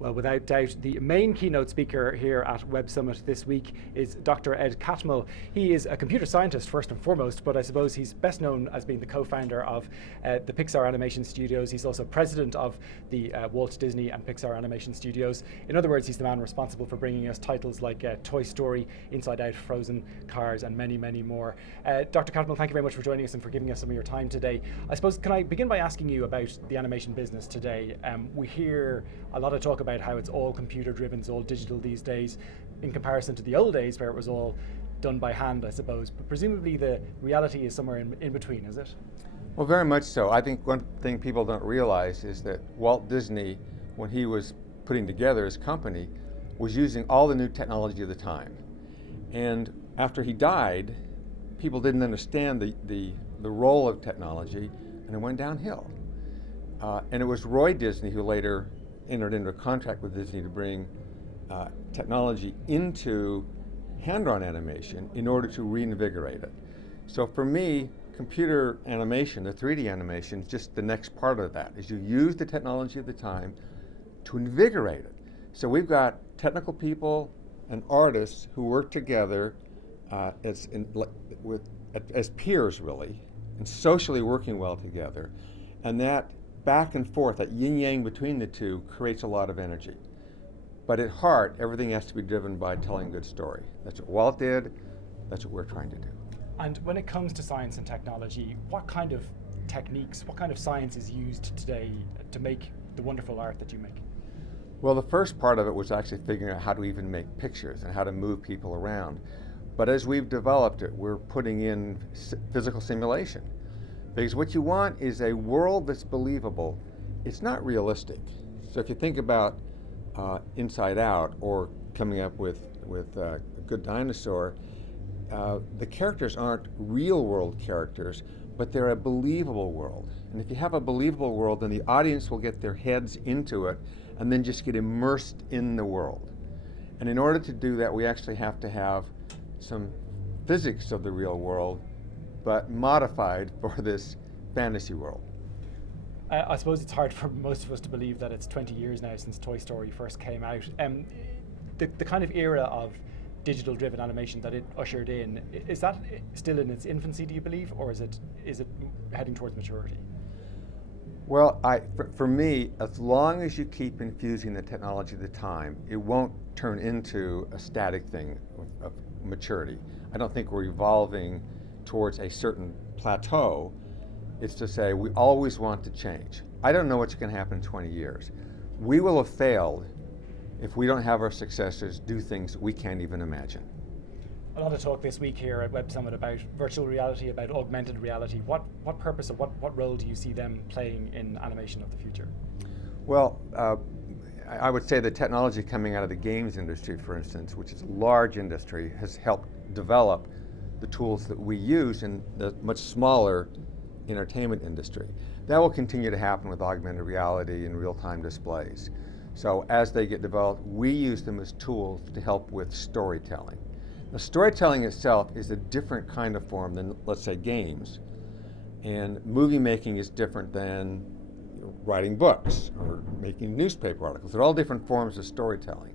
Well, without doubt, the main keynote speaker here at Web Summit this week is Dr. Ed Catmull. He is a computer scientist first and foremost, but I suppose he's best known as being the co-founder of the Pixar animation studios. He's also president of the Walt Disney and Pixar animation studios. In other words, he's the man responsible for bringing us titles like Toy Story, Inside Out, Frozen, Cars, and many, many more. Dr. Catmull, thank you very much for joining us and for giving us some of your time today. I suppose, can I begin by asking you about the animation business today? We hear a lot of talk about how it's all computer driven, it's all digital these days, in comparison to the old days where it was all done by hand, I suppose. But presumably the reality is somewhere in between, is it? Well, very much so. I think one thing people don't realize is that Walt Disney, when he was putting together his company, was using all the new technology of the time. And after he died, people didn't understand the role of technology, and it went downhill. And it was Roy Disney who later entered into a contract with Disney to bring technology into hand-drawn animation in order to reinvigorate it. So for me, computer animation, the 3D animation, is just the next part of that, is you use the technology of the time to invigorate it. So we've got technical people and artists who work together as peers, really, and socially working well together. And that back and forth, that yin-yang between the two, creates a lot of energy. But at heart, everything has to be driven by telling a good story. That's what Walt did, that's what we're trying to do. And when it comes to science and technology, what kind of techniques, what kind of science is used today to make the wonderful art that you make? Well, the first part of it was actually figuring out how to even make pictures and how to move people around. But as we've developed it, we're putting in physical simulation. Because what you want is a world that's believable. It's not realistic. So if you think about Inside Out or coming up with Good Dinosaur, the characters aren't real world characters, but they're a believable world. And if you have a believable world, then the audience will get their heads into it and then just get immersed in the world. And in order to do that, we actually have to have some physics of the real world, but modified for this fantasy world. I suppose it's hard for most of us to believe that it's 20 years now since Toy Story first came out. The kind of era of digital-driven animation that it ushered in, is that still in its infancy, do you believe, or is it heading towards maturity? Well, for me, as long as you keep infusing the technology of the time, it won't turn into a static thing of maturity. I don't think we're evolving towards a certain plateau. It's to say we always want to change. I don't know what's going to happen in 20 years. We will have failed if we don't have our successors do things we can't even imagine. A lot of talk this week here at Web Summit about virtual reality, about augmented reality. What purpose or what role do you see them playing in animation of the future? Well, I would say the technology coming out of the games industry, for instance, which is a large industry, has helped develop the tools that we use in the much smaller entertainment industry. That will continue to happen with augmented reality and real-time displays. So as they get developed, we use them as tools to help with storytelling. Now, storytelling itself is a different kind of form than, let's say, games. And movie making is different than writing books or making newspaper articles. They're all different forms of storytelling.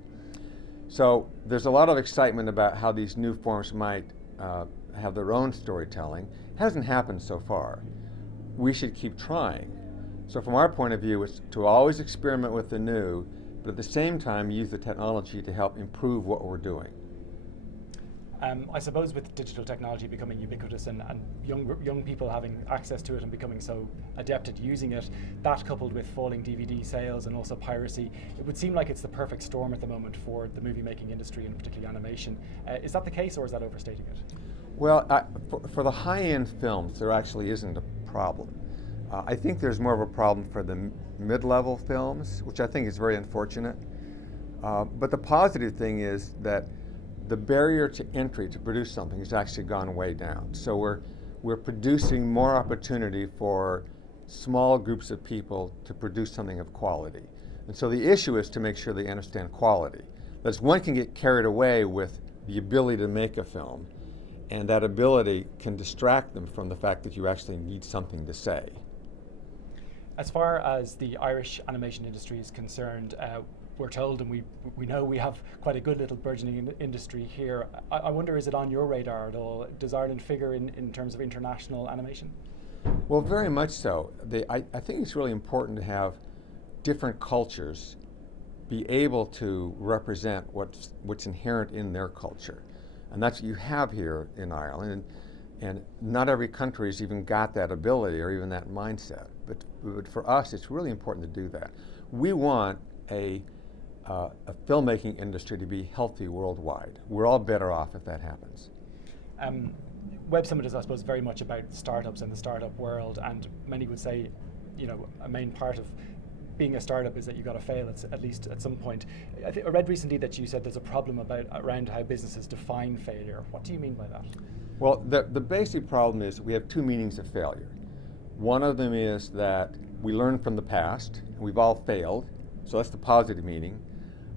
So there's a lot of excitement about how these new forms might have their own storytelling. It hasn't happened so far. We should keep trying. So from our point of view, it's to always experiment with the new, but at the same time use the technology to help improve what we're doing. I suppose with digital technology becoming ubiquitous and young people having access to it and becoming so adept at using it, that coupled with falling DVD sales and also piracy, it would seem like it's the perfect storm at the moment for the movie making industry and particularly animation. Is that the case, or is that overstating it? Well, for the high-end films, there actually isn't a problem. I think there's more of a problem for the mid-level films, which I think is very unfortunate. But the positive thing is that the barrier to entry to produce something has actually gone way down. So we're producing more opportunity for small groups of people to produce something of quality. And so the issue is to make sure they understand quality. That's one can get carried away with the ability to make a film, and that ability can distract them from the fact that you actually need something to say. As far as the Irish animation industry is concerned, we're told, and we know we have quite a good little burgeoning industry here. I wonder, is it on your radar at all? Does Ireland figure in terms of international animation? Well, very much so. I think it's really important to have different cultures be able to represent what's inherent in their culture. And that's what you have here in Ireland. And not every country has even got that ability or even that mindset. But for us, it's really important to do that. We want a filmmaking industry to be healthy worldwide. We're all better off if that happens. Web Summit is, I suppose, very much about startups and the startup world, and many would say, a main part of being a startup is that you've got to fail at least at some point. I read recently that you said there's a problem around how businesses define failure. What do you mean by that? Well, the basic problem is we have two meanings of failure. One of them is that we learn from the past, and we've all failed, so that's the positive meaning.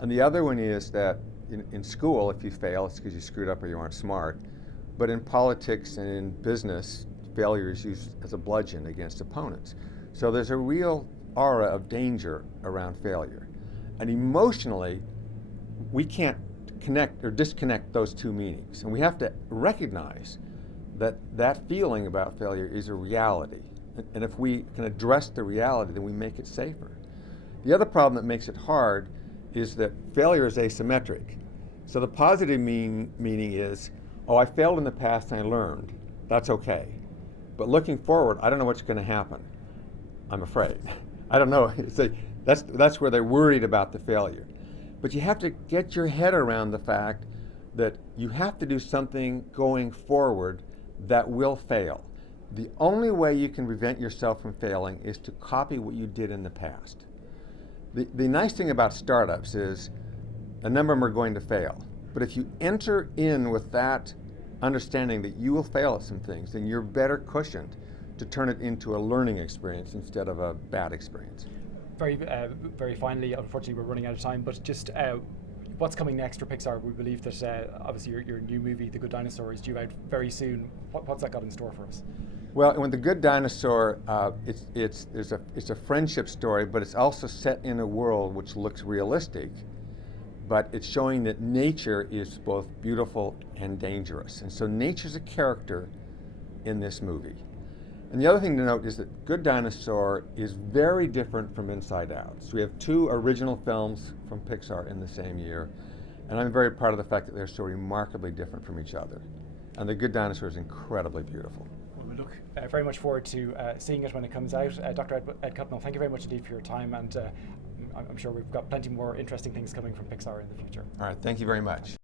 And the other one is that in school, if you fail, it's because you screwed up or you aren't smart. But in politics and in business, failure is used as a bludgeon against opponents. So there's a real aura of danger around failure. And emotionally, we can't connect or disconnect those two meanings. And we have to recognize that that feeling about failure is a reality. And if we can address the reality, then we make it safer. The other problem that makes it hard is that failure is asymmetric. So the positive meaning is, oh, I failed in the past and I learned. That's okay. But looking forward, I don't know what's going to happen. I'm afraid. I don't know. That's where they're worried about the failure. But you have to get your head around the fact that you have to do something going forward that will fail. The only way you can prevent yourself from failing is to copy what you did in the past. The nice thing about startups is a number of them are going to fail. But if you enter in with that understanding that you will fail at some things, then you're better cushioned to turn it into a learning experience instead of a bad experience. Very finally, unfortunately we're running out of time, but just what's coming next for Pixar? We believe that obviously your new movie, The Good Dinosaur, is due out very soon. What's that got in store for us? Well, when The Good Dinosaur, it's a friendship story, but it's also set in a world which looks realistic, but it's showing that nature is both beautiful and dangerous. And so nature's a character in this movie. And the other thing to note is that Good Dinosaur is very different from Inside Out. So we have two original films from Pixar in the same year, and I'm very proud of the fact that they're so remarkably different from each other. And The Good Dinosaur is incredibly beautiful. Well, we look very much forward to seeing it when it comes out. Dr. Ed Catmull, thank you very much indeed for your time, and I'm sure we've got plenty more interesting things coming from Pixar in the future. All right, thank you very much.